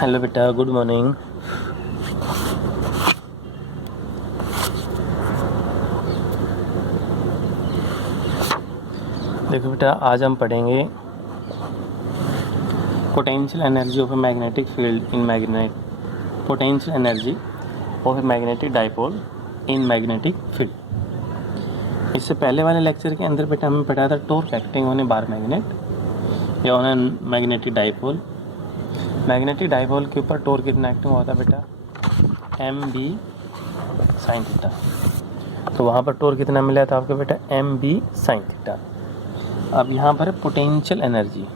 Hello बेटा, good morning. देखो बेटा, आज हम पढ़ेंगे potential energy of a magnetic field in potential energy of A magnetic dipole in magnetic field. इससे पहले वाले लेक्चर के अंदर बेटा हमें पढ़ा था torque acting on a bar magnet या on a magnetic dipole. Magnetic dipole के ऊपर टॉर्क कितना एक्टिंग हुआ था बेटा? mb sin theta. तो वहाँ पर टॉर्क कितना मिला था आपको बेटा? mb sin theta. अब यहाँ पर पोटेंशियल एनर्जी,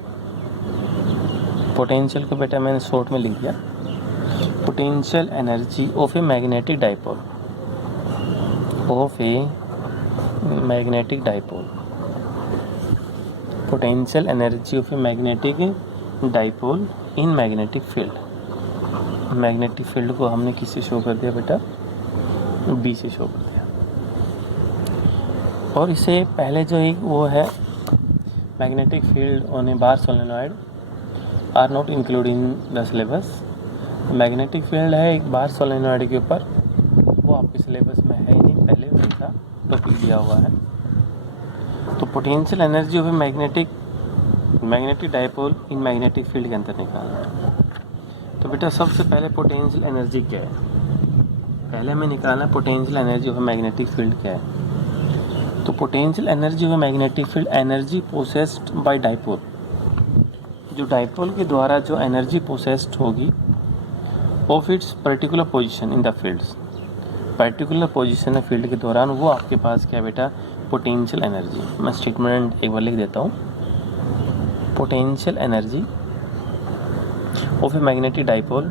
पोटेंशियल को बेटा मैंने शॉर्ट में लिख दिया, potential energy of A magnetic dipole, of A magnetic dipole, potential energy of A magnetic dipole in magnetic field. Magnetic field को हमने किससे शो कर दिया बेटा? बी से शो कर दिया। और इससे पहले जो एक वो है magnetic field on a bar solenoid are not include in the syllabus. Magnetic field है एक बार सोलेनॉइड के ऊपर, वो आपके सिलेबस में है ही नहीं, पहले उनका टॉपिक दिया हुआ है। तो potential energy of A magnetic dipole in magnetic field के अंदर निकालना है। तो बेटा सबसे पहले पोटेंशियल एनर्जी क्या है? पहले हमें निकालना potential energy of a magnetic field क्या है। तो potential energy of a magnetic field, energy possessed bye dipole, जो डाइपोल के द्वारा जो एनर्जी पोसेस्ड होगी of its particular position in the fields, particular position है फील्ड के दौरान, वो आपके पास क्या बेटा? Potential energy. मैं स्टेटमेंट एक बार लिख देता हूँ। Potential energy of A magnetic dipole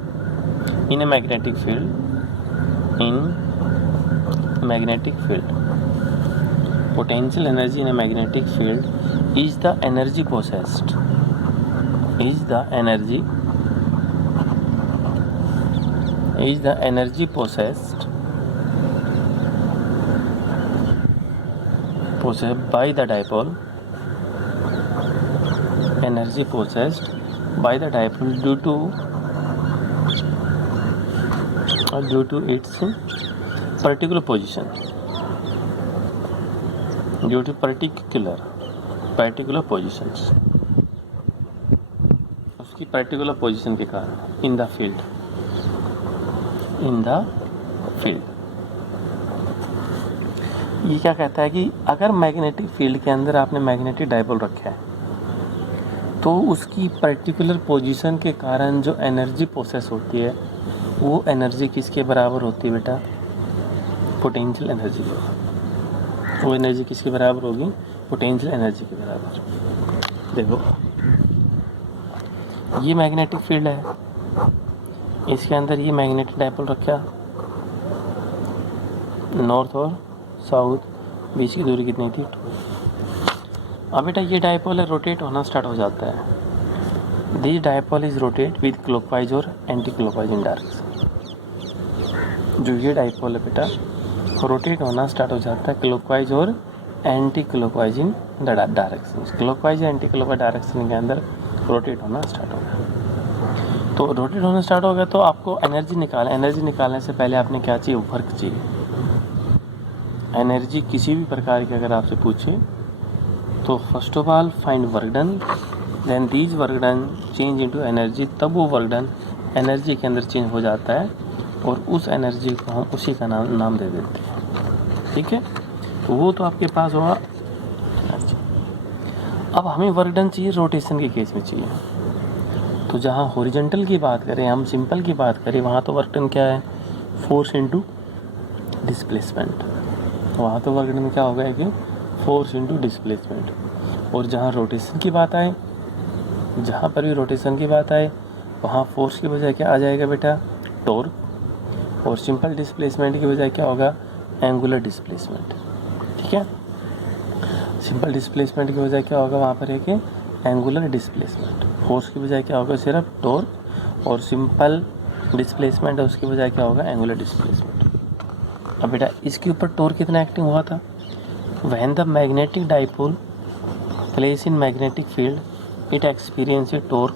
in a magnetic field, in magnetic field, potential energy in a magnetic field is the energy possessed, is the energy possessed by the dipole, energy possessed by the dipole due to its particular position, due to particular positions, उसकी particular position के कारण in the field। ये क्या कहता है कि अगर magnetic field के अंदर आपने मैग्नेटिक डाइपोल रखा है तो उसकी पर्टिकुलर पोजीशन के कारण जो एनर्जी प्रोसेस होती है वो एनर्जी किसके बराबर होती है बेटा? पोटेंशियल एनर्जी के। वो एनर्जी किसके बराबर होगी? पोटेंशियल एनर्जी के बराबर। देखो ये मैग्नेटिक फील्ड है, इसके अंदर ये मैग्नेटिक डाइपोल रखा, नॉर्थ और साउथ बीच की दूरी कितनी थी? 2। अब बेटा ये डाइपोल है, रोटेट होना स्टार्ट हो जाता है। This dipole is rotate with clockwise और एंटी क्लॉकवाइज इन डायरेक्शन। जो ये डाइपोल है बेटा रोटेट होना स्टार्ट हो जाता है क्लॉकवाइज और anti clockwise in the direction. Clockwise या एंटी क्लॉकवाइज डायरेक्शन के अंदर रोटेट होना स्टार्ट हो गया। तो रोटेट होना स्टार्ट हो गया तो आपको एनर्जी निकालना। एनर्जी निकालने से पहले आपने क्या चाहिए? वर्क चाहिए। एनर्जी किसी भी प्रकार की अगर आपसे पूछे तो first of all find work done, then these work done change into energy, तब वो वर्क डन एनर्जी के अंदर चेंज हो जाता है और उस एनर्जी को हम उसी का नाम दे देते हैं। ठीक है, तो वो तो आपके पास होगा। अब हमें वर्क डन चाहिए रोटेशन के केस में चाहिए। तो जहाँ हॉरिजॉन्टल की बात करें, हम सिंपल की बात करें, वहाँ तो वर्क डन क्या है? Force into displacement. वहाँ तो वर्क डन क्या होगा कि फोर्स इनटू डिस्प्लेसमेंट। और जहाँ रोटेशन की बात आए, जहाँ पर भी रोटेशन की बात आए वहाँ फोर्स की बजाय क्या आ जाएगा बेटा? टॉर्क। और सिंपल डिस्प्लेसमेंट की बजाय क्या होगा? Angular displacement. ठीक है, सिंपल डिस्प्लेसमेंट की बजाय क्या होगा वहाँ पर है कि एंगुलर डिस्प्लेसमेंट। फोर्स की बजाय क्या होगा? सिर्फ टॉर्क। और सिंपल डिस्प्लेसमेंट है उसकी बजाय क्या होगा? Angular displacement. अब बेटा इसके ऊपर टॉर्क कितना एक्टिंग हुआ था? When the magnetic dipole place in magnetic field it experience A torque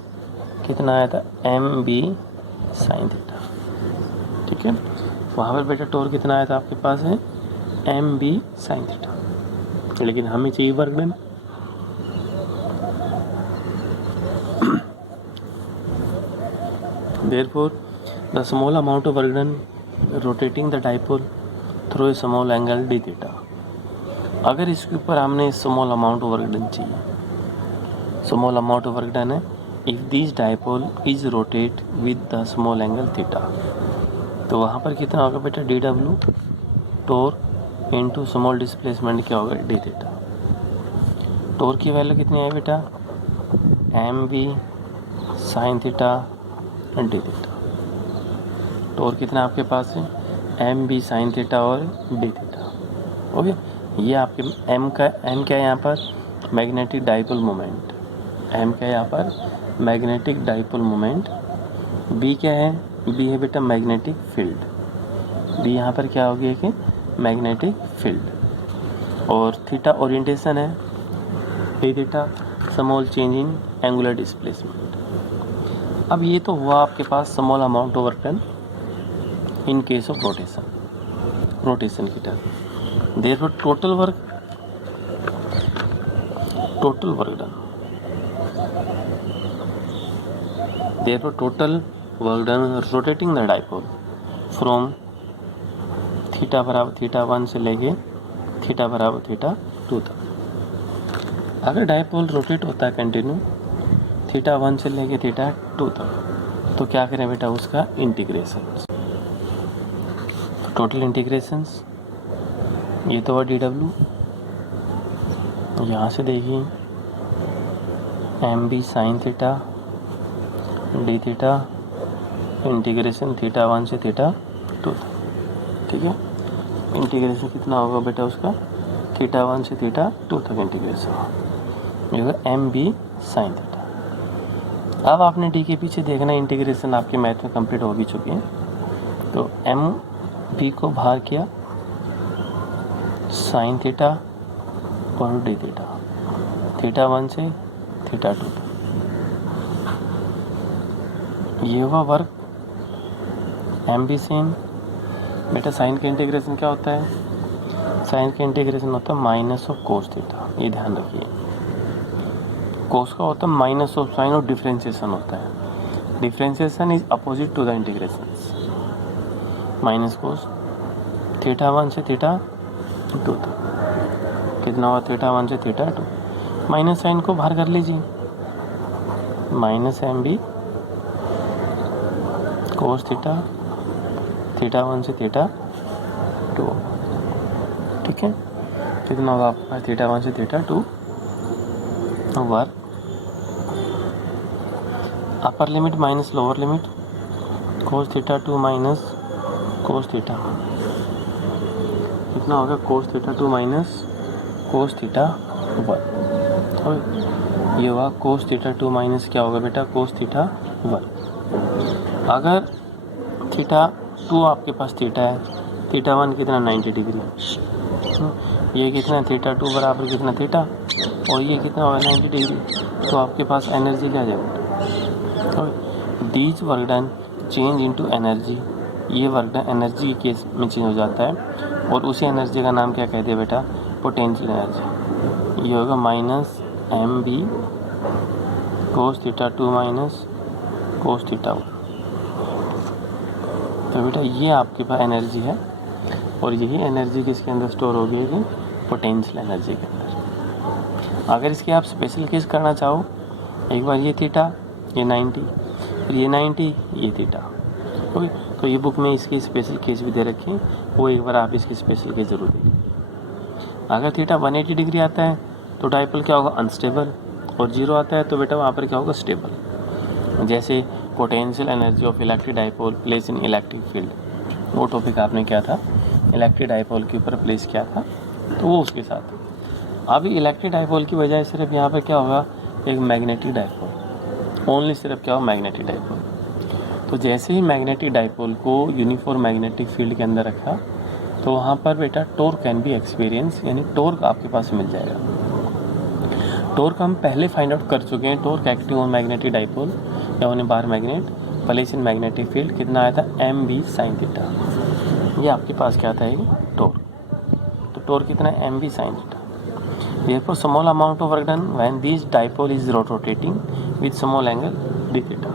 कितना आया था? mb sine theta. ठीक है, वहाँ पर बेटा टोर कितना आया था आपके पास है एम बी साइन थीटा, लेकिन हमें चाहिए work done. Therefore, the small amount of work done rotating the dipole through a small angle d theta। अगर इसके ऊपर हमने small amount of work done चाहिए, small amount of work done है if this dipole is rotate with the small angle theta, तो वहाँ पर कितना होगा बेटा डी डब्ल्यू टोर इनटू स्मॉल डिस्प्लेसमेंट क्या होगा डी थीटा। टोर की वैल्यू कितनी है बेटा m B sine theta D theta. Torque कितना आपके पास है एम बी साइन थीटा और डी थीटा। ओके, ये आपके एम क्या है यहाँ पर मैग्नेटिक डाइपोल मोमेंट, एम क्या है यहाँ पर मैग्नेटिक डाइपोल मोमेंट। बी क्या है, बी है बेटा मैग्नेटिक फील्ड, बी यहाँ पर क्या होगी कि मैग्नेटिक फील्ड। और थीटा ओरिएंटेशन है, d theta small change in angular displacement. अब ये तो हुआ आपके पास small amount of work done in case of rotation की term. Therefore total work done, therefore total work done rotating the dipole from theta बराबर theta 1 से लेके थीटा बराबर थीटा 2 तक। अगर डाइपोल रोटेट होता है कंटिन्यू थीटा 1 से लेके थीटा 2 तक, तो क्या करें बेटा उसका इंटीग्रेशन, टोटल इंटीग्रेशंस। ये तो डी डब्ल्यू, यहाँ से देखिए M B sine theta D theta integration theta 1 से थीटा 2 तक। ठीक है, इंटीग्रेशन कितना होगा बेटा उसका थीटा 1 से थीटा 2 तक इंटीग्रेशन, ये होगा एम बी साइन थीटा। अब आपने डी के पीछे देखना इंटीग्रेशन आपके मैथ में कंप्लीट हो भी चुकी है। तो एम बी को बाहर किया साइन थीटा और डी थीटा, थीटा 1 से थीटा 2 तक। ये हुआ वर्क एम बी सेम। बेटा साइन का इंटीग्रेशन क्या होता है, साइन का इंटीग्रेशन होता है माइनस ऑफ कोस थीटा, ये ध्यान रखिए। कोस का होता है माइनस ऑफ साइन और डिफरेंशिएशन होता है, differentiation is opposite to the integration. Minus cos theta 1 से थीटा 2 तक कितना हुआ थीटा 1 से थीटा 2, माइनस साइन को बाहर कर लीजिए minus M B cos theta theta 1 से थीटा 2। ठीक है, कितना होगा आपका थीटा 1 से theta 2 work upper limit minus lower limit कोस थीटा 2 माइनस कोस थीटा, कितना होगा कोस थीटा 2 माइनस कोस थीटा 1। ये हुआ कोस थीटा 2 माइनस क्या होगा बेटा कोस थीटा 1। अगर थीटा 2 आपके पास थीटा है, थीटा 1 कितना 90 डिग्री, ये कितना थीटा 2 बराबर कितना थीटा और ये कितना होगा 90 डिग्री, तो आपके पास एनर्जी क्या जाएगा these work done change into energy. ये वर्क डन एनर्जी के केस में चेंज हो जाता है और उसी एनर्जी का नाम क्या कहते हैं बेटा पोटेंशियल एनर्जी। ये होगा minus M B cos theta 2 minus cos theta 1। तो बेटा ये आपके पास एनर्जी है और यही एनर्जी किसके अंदर स्टोर हो गई है पोटेंशियल एनर्जी के अंदर। अगर इसकी आप स्पेशल केस करना चाहो, एक बार ये थीटा ये 90 फिर ये 90 ये थीटा, ओके, तो ये बुक में इसकी स्पेशल केस भी दे रखी है, वो एक बार आप इसकी स्पेशल केस जरूर देखिए। अगर थीटा 180 डिग्री आता है तो डाइपोल क्या होगा अनस्टेबल, और 0 आता है तो बेटा वहाँ पर क्या होगा स्टेबल। जैसे potential energy of electric dipole place in electric field, वो टॉपिक आपने क्या था इलेक्ट्रिक डाइपोल के ऊपर प्लेस किया था, तो वो उसके साथ। अभी इलेक्ट्रिक डाइपोल की बजाय सिर्फ यहाँ पर क्या होगा एक मैग्नेटिक डाइपोल, ओनली सिर्फ क्या होगा मैग्नेटिक डाइपोल। तो जैसे ही मैग्नेटिक डाइपोल को यूनिफॉर्म मैग्नेटिक फील्ड के अंदर रखा तो वहाँ पर बेटा टॉर्क कैन बी एक्सपीरियंस, यानी टॉर्क आपके पास मिल जाएगा। टॉर्क हम पहले फाइंड आउट कर चुके हैं, torque acting on magnetic dipole या on a bar magnet place in magnetic field कितना आया था, एम बी साइन थीटा। ये आपके पास क्या था, ये टोर। तो टोर कितना है, M B sine theta. Therefore, small amount of work done when this dipole is rotating with small angle d theta.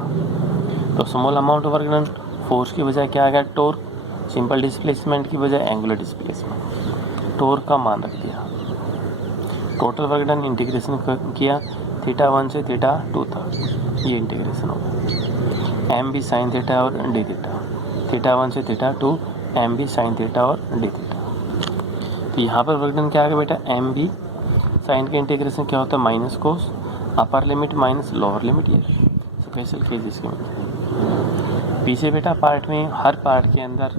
तो small amount of work done, force की बजाय क्या आ गया, टोर्क। सिंपल डिस्प्लेसमेंट की बजाय एंगुलर डिस्प्लेसमेंट, टोर्क का मान रख दिया। टोटल वर्क डन इंटीग्रेशन किया, θ1 से θ2 तक, ये इंटीग्रेशन होगा। एम बी साइन थीटा और डी थीटा, θ1 से θ2 एम बी साइन थीटा और डी थीटा। तो यहाँ पर वर्क डन क्या आ गया बेटा, एम बी साइन का इंटीग्रेशन क्या होता है, minus cos, upper limit minus lower limit, ये स्पेशल केस इसके में। पीछे बेटा पार्ट में हर पार्ट के अंदर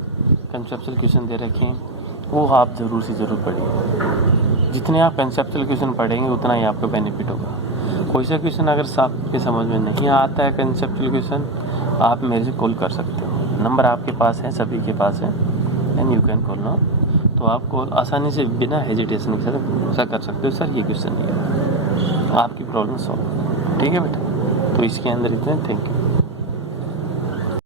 कंसेप्चुअल क्वेश्चन दे रखे हैं, वो आप ज़रूर से ज़रूर पढ़िए। जितने आप कंसेप्चुअल क्वेश्चन पढ़ेंगे उतना ही आपको बेनिफिट होगा। कोई सा क्वेश्चन अगर आपके समझ में नहीं आता है कंसेप्चुअल क्वेश्चन, आप मेरे से कॉल कर सकते हो, नंबर आपके पास है, सभी के पास है, and you can call now. तो आपको आसानी से बिना हेजिटेशन के साथ कर सकते हो, सर ये क्वेश्चन नहीं है, आपकी प्रॉब्लम सॉल्व। ठीक है बेटा, तो इसके अंदर इतने, थैंक यू।